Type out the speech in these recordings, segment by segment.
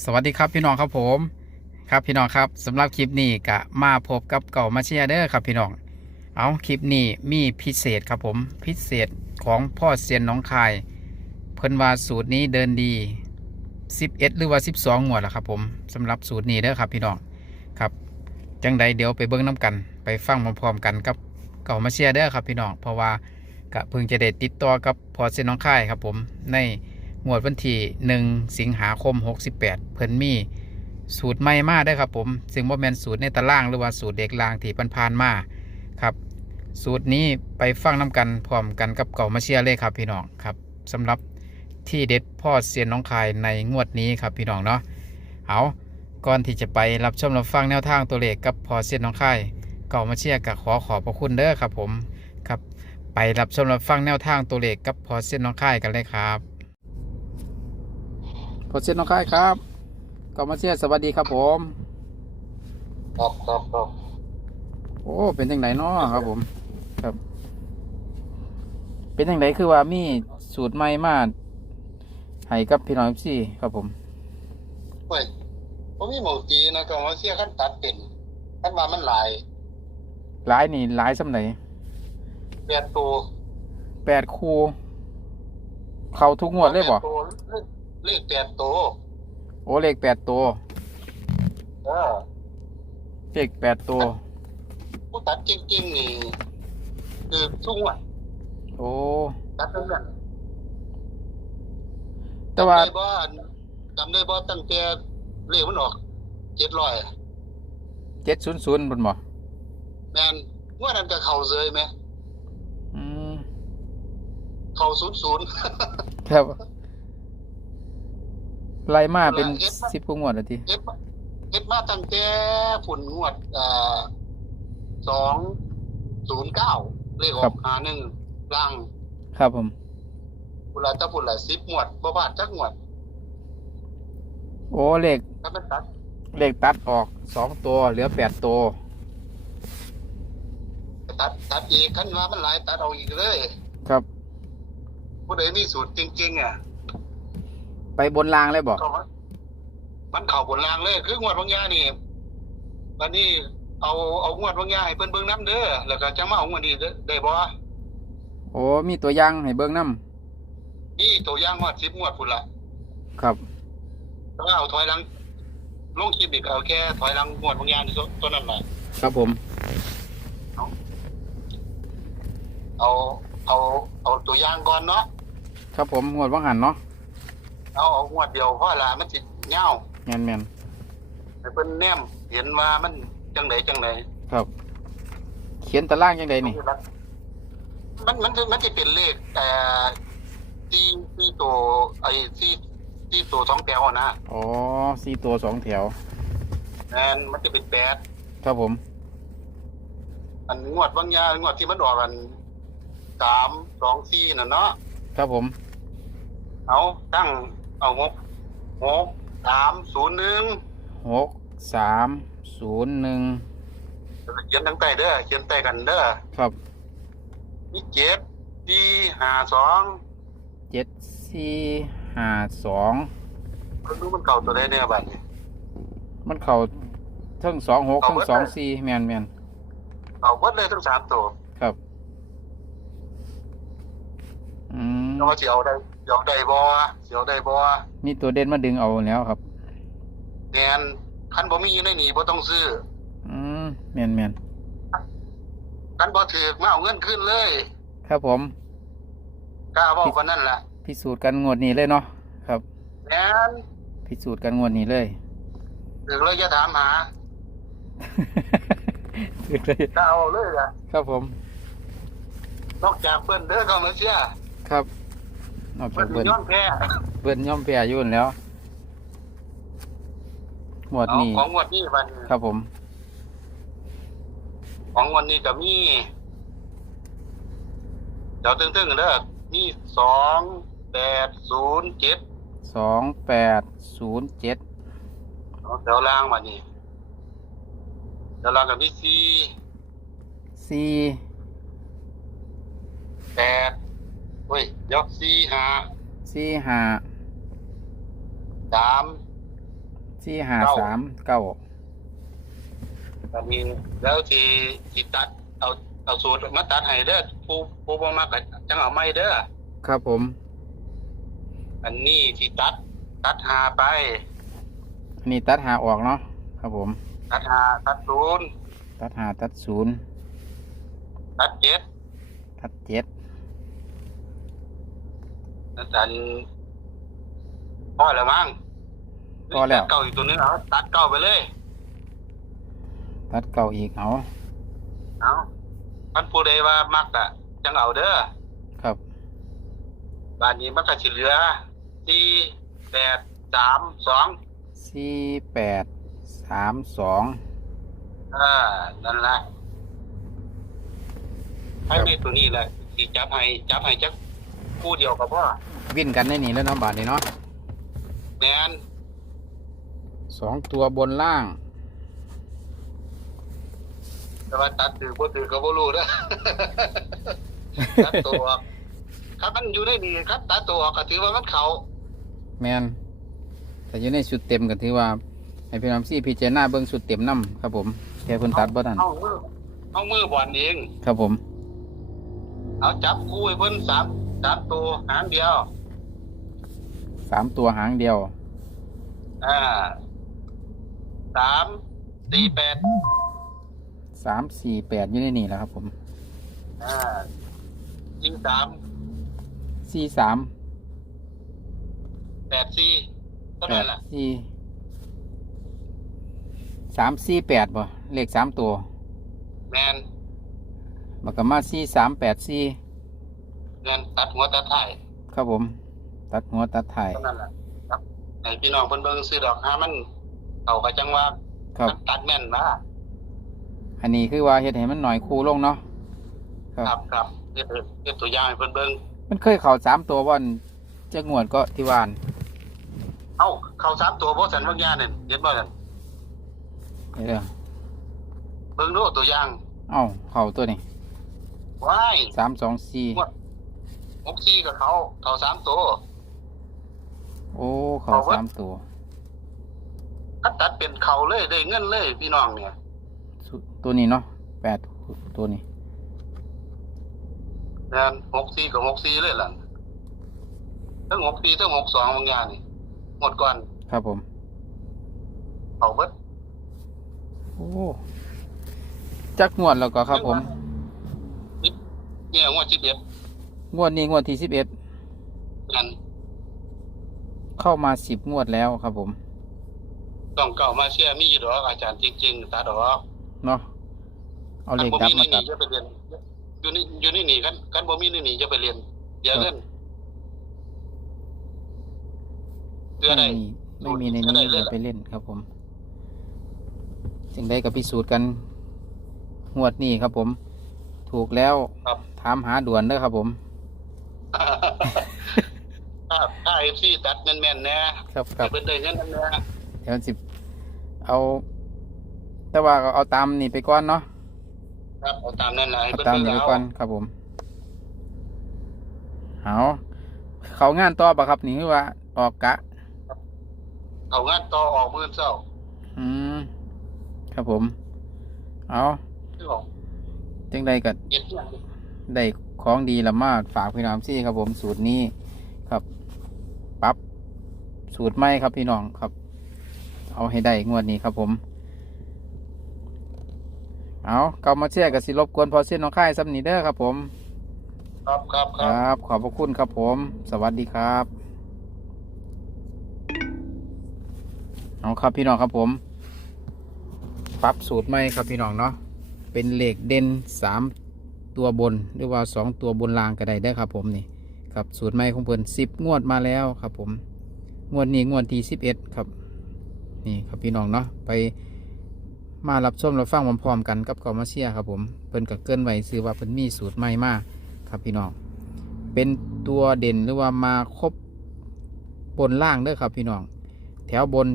สวัสดีครับพี่น้องครับผมครับพี่น้องครับสำหรับคลิปนี้กะมาพบกับเก่ามาเชียเด้อครับพี่น้องเอาคลิปนี้มีพิเศษครับผมพิเศษของพ่อเซียนน้องคาย เพิ่นว่าสูตรนี้เดินดี 11 หรือว่า 12หมวดละครับผมสำหรับสูตรนี้เด้อครับพี่น้องครับจังใดเดี๋ยวไปเบิ้งน้ำกัน ไปฟังพร้อมๆกันกับเก่ามาเชียเด้อครับพี่น้องเพราะว่ากะเพิ่งจะได้ติดต่อกับพ่อเซียนน้องคายครับผมใน งวดวันที่ 1 สิงหาคม 68 เพิ่นมี สูตรใหม่มาได้ครับผม ซึ่งว่าแมนสูตรในตารางหรือว่าสูตรเด็กลางที่พันพานๆมาครับ สูตรนี้ไปฟังน้ำกันพร้อมกันกับเก่ามาเชียเลยครับพี่น้องครับสำหรับที่เด็ดพ่อเซียนน้องคายในงวดนี้ครับพี่น้องเนาะเอาก่อนที่จะไปรับชมรับฟังแนวทางตัวเลขกับพ่อเซียนน้องคายเก่ามาเชียกับขอขอบพระคุณเด้อครับผมครับไปรับชมรับฟังแนวทางตัวเลขกับพ่อเซียนน้องคายกันเลยครับ พอเซียนน้องค่ายครับก็มาเชียร์สวัสดีครับผมครับครับครับโอ้เป็นยังไงเนาะครับผม ครับ เป็นยังไงคือว่ามีสูตรใหม่มาให้กับพี่น้องพี่ครับผมเฮ้ยผมมีหมองจีนะก็มาเสียขั้นตัดเป็นขั้นว่ามันหลายหลายนี่หลายสำไหนแปดตัวแปดคูเขาทุกงวดเลยบ่ เลขแปดตัวโอ้เลขแปดตัว เออเลขแปดตัว ผู้ตัดจริงๆนี่คือสุ่งอะโอ้ ตัดเรื่องแต่ว่าจำได้บ่อันจำได้บ่ตั้งแต่เลขมันออกเจ็ดร้อยเจ็ดศูนย์ศูนย์บนบ่แมนเมื่อนั้นก็เข่าเซยไหม อืมเข่าศูนย์ศูนย์ ครับ ไล่มาเป็นสิบกว่างวดแล้วทีเฮ็ดมาเฮ็ดมาตั้งแต่ฝุ่นงวดอ่าสองศูนย์เก้าเลขออกหาหนึ่งล่างครับผมพุ่นละถ้าพุ่นละสิบงวดบ่พลาดจักงวดโอ้เลขถ้ามันตัดเลขตัดออกสองตัวเหลือแปดตัว ตัดตัดอีกคันว่ามันหลายตัดเอาอีกเลย ครับ ผู้ใดมีสูตรจริงๆอะ ไปบนรางเลยบอกก็มันมันเข้าบนรางเลย คืองวดบางอย่างนี่วันนี้เอาเอางวดบางอย่างให้เพิ่นเบิ่งนํเด้อแล้วก็จะมาเอางวดนี้เด้อได้บ่โอ้มีตัวอย่างให้เบิ้งน้นี่ตัวอย่างงวด10งวดพุ่นละำครับถ้าเอาถอยหลังลงคลิปอีกเอาแค่ถอยหลังงวดบางอย่างนี่ตัวนั้นแหละครับผม เอาเอาเอาตัวอย่างก่อนเนาะครับผมงวดว่างหันเนาะ เอาเอางวดเดียวเพราะละมันสิยาวแมนแมนให้เพิ่นแนมเห็นว่ามันจังไดจังไดครับ เขียนตารางยังไงนี่ มันมันมันจะเป็นเลขแต่ที่ที่ตัวไอ้ที่ที่ตัวสองแถวอะนะอ๋อสี่ตัวสองแถวแมนมันจะเป็นแปดครับผม อันงวดบางอย่างงวดที่มันออกกันสามสองสี่น่ะเนาะครับผม เอาตั้ง เอาหกหกสามศูนย์หนึ่งหกสามศูนย์หนึ่งเขียนทั้งใต้เด้อเขียนใต้กันเด้อครับมีเจ็ดสี่ห้าสองเจ็ดสี่ห้าสองมันรู้มันเก่าตัวใดเนี่ยบัดนี้มันเข่าเทั้งสองหกเข้าทั้งเบิดสองเลยสี่แมนแมนเอาเบิดเลยทั้งสามตัวครับ อืม แล้วว่าสิเอาได้ สิเอาได้บ่สิเอาได้บ่มีตัวเด่นมาดึงเอาแล้วครับแมนคันบ่มีอยู่ในนี้บ่ต้องซื้อ อืมแมนแมนคันบ่ถือมาเอาเงินขึ้นเลย ครับผมกล้าเว้าปานนั้นล่ะพิสูจน์กันงวดนี้เลยเนาะครับแมนพิสูจน์กันงวดนี้เลยถือเลยอย่าถามหาถือเลยกล้าเอาเลยอะครับผมนอกจากเพิ่นเด้อก็มาเสียครับ นอกเพิ่จากนเบิ้นย้อนแพ้เบิ้นย่อมแพ้อยุ่นแล้วงวดเอานี้ของงวดนี้บัดนี้ครับผม ของงวดนี้ก็มีเดี๋ยวตึงๆเด้อมีสองแปดศูนย์เจ็ดสองแปดศูนย์เจ็ดเดี๋ยวล่างมานี่เดี๋ยวล่างกับมีสี่สี่แปด เฮ้ยยกสี่ห้าสี่ห้าสามสี่ห้าสามเก้าอันนี้แล้วที่ที่ตัดเอาเอาสูตรมาตัดให้เด้อผู้ผู้บ่มักก็จังเอาไม่เด้อครับผม อันนี้ที่ตัด ตัดหาไปอันนี้ตัดหาออกเนาะครับผม ตัดหาตัดศูนย์ตัดหาตัดศูนย์ตัดเจ็ดตัดเจ็ด ตัดอันพ่อแล้วมั้งพอแล้วตัดเก้าอีกตัวนึงเอาตัดเก้าไปเลย ตัดเก้าอีกเอาเอาท่านผู้ใดว่ามักอะจังเอาเด้อครับบ้านนี้มันก็สิเหลือสี่แปดสามสองสี่แปดสามสองอ่านั่นแหละให้ในตัวนี้แหละที่จับให้จับให้จัก คู่เดียวกับพ่อวิ่นกันในนี่แล้วเนาะบาทนี้เนาะแมนสองตัวบนล่าง แต่ว่าตัดถือบ่ถือก็บ่รู้เด้อตัดตัวออกครับมันอยู่ในนี่ครับตัดตัวออกก็ถือว่ามันเขาแมนแต่อยู่ในชุดเต็มก็ถือว่าให้พี่น้องซี่พิจารณาเบิ้งชุดเต็มนํครับผมแค่เพิ่นตัดบ่ทันเอามือเอามือบอลเองครับผม เอาจับคู่ให้เพิ่นสาม สามตัวหางเดียวสามตัวหางเดียว อ่าสามสี่แปดสามสี่แปดอยู่ในนี่แหละครับ ผมอ่าสี่สามสี่สามแปดสี่เท่าแปนั้ดนแหละสี่สามสี่แปดบ่เลขสามตัว แมน มันก็มาสี่สามแปดสี่ เงินตัดหัวตัดท้ายครับผม ตัดหัวตัดถ่ายเท่านั้นแหละครับให้พี่น้องเพิ่นเบิ่งซื้อดอกหามันเอาก็จังว่าครับ มันตัดแม่นมาอันนี้คือว่าเฮ็ดให้มันหน่อยคูลงเนาะคครัรับบครับเฮ็ดเฮ็ดตัวอย่างให้เพิ่นเบิ่งมันเคยเข่าสามตัวบอนจะงวดก็ที่วาน เอ้าเข้าสามตัวบ่สันบางอย่างนั่นเห็นบ่นั่นเด้อเบิ่งดูตัวอย่างเอ้าเข่าตัวนี้ว้ายสามสองสี่ หกสี่กับเขาเข้าสามตัวโอ้เข่าเอาเว้ยสามตัวถ้าตัดเป็นเขาเลยได้เงินเลยพี่น้องเนี่ยสุตัวนี้เนาะแปดตัวนี้แม่นหกสี่กับหกสี่เลยล่ะทั้งหกสี่ทั้งหกสองบางอย่างนี่หมดก่อนครับผมเขาเบิดโอ้จักงวดแล้วก็ครับผมเนี่ยงวดสิบเอ็ด งวดนี้งวดที่สิบเอ็ดนั่นเข้ามาสิบงวดแล้วครับผม ต้องเก่ามาเชื่อมีอยู่ดอกอาจารย์จริงๆตาดอกเนาะเอาเลขบ่ดับมีมานี่ตัดจะไปเรียนอยู่นี่อยู่นี่นี่กันกันบ่มีนี่นี่จะไปเรียนเดี๋ยวเงินเดือไม่ได้มีไม่มีในสูตรนี้ที่อจะได้ย่าไปเล่นครับผมจึงได้กับพิสูจน์กันงวดนี้ครับผม ถูกแล้วครับถามหาด่วนเด้อครับผม ถ้าถ้า FC ตัดแม่นๆแน่ครับคให้รับเพิ่นได้เงินแน่เดี๋ยวสิเอา แต่ว่าก็เอาตามนี่ไปก่อนเนาะครับเอาตามนั้นแหละให้เอาเพิ่นตามเบิ่งนี่ไปเอาก่อนครับผมเอาเขางานต่อปะครับนี่คือว่า ออกกะเอางานต่อออกมื้อเช้าอืมครับผม เอาคือของจังใดก็เฮ็ดอย่าง ได้ของดีละมาฝากพี่น้องซี่ครับผมสูตรนี้ครับปรับสูตรใหม่ครับพี่น้องครับ เอาให้ได้งวดนี้ครับผม เอาเกามาเชื่อกับสิรบกวนพอเส้นน้องค่ายซัมนีเดอร์ครับผม ครับครับคครับรับ ขอบพระคุณครับผม สวัสดีครับ เอาครับพี่น้องครับผม ปรับสูตรใหม่ครับพี่น้องเนาะ เป็นเหล็กเด่นสาม ตัวบนหรือว่าสองตัวบนรางก็ได้ได้ครับผมนี่ครับสูตรใหม่ของเพิ่นสิบงวดมาแล้วครับผมงวดนี้งวดที่สิบเอ็ดครับนี่ครับพี่น้องเนาะไปมารับชมรับฟังพร้อมๆกันกับกอมาเชียครับผมเพิ่นก็เกินไว้ซื้อว่าเพิ่นมีสูตรใหม่มาครับพี่น้องเป็นตัวเด่นหรือว่ามาครบบนล่างเด้อครับพี่น้องแถวบน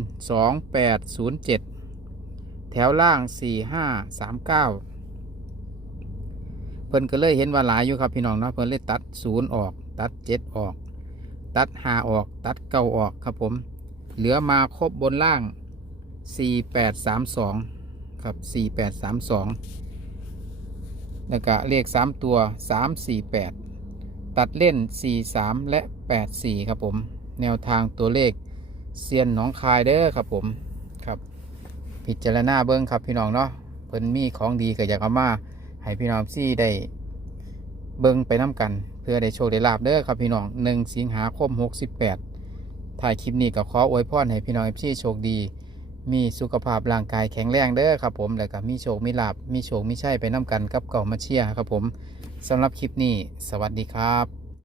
2807 แถวล่าง 4539 เพิ่นก็เลยเห็นว่าหลายอยู่ครับพี่น้องเนาะเพิ่นเลยตัด0ออก ตัด7ออก ตัด5ออก ตัด9ออกครับผม เหลือมาครบบนล่างสี่แปดสามสองครับสี่แปดสามสองแล้วก็เลขสามตัวสามสี่แปดตัดเล่นสี่สามและแปดสี่ครับผม แนวทางตัวเลขเซียนหนองคายเด้อครับผมครับ พิจารณาเบิ้งครับพี่น้องเนาะเพิ่นมีของดีก็อยากเอามา ให้พี่น้องซี่ได้เบิ้งไปน้กัน เพื่อได้โชคได้ลาบเด้อครับพี่น้องหนึ่งสิงหาคมหกสิบแปดถ่ายคลิปนี้ก็ขออวยพรให้พี่น้องซี่โชคดี มีสุขภาพร่างกายแข็งแรงเด้อครับผมแล้วก็มีโชคมีลาบมีโชคมีชัยไปน้กันกับเก่ามาเชียครับผมสำหรับคลิปนี้ สวัสดีครับ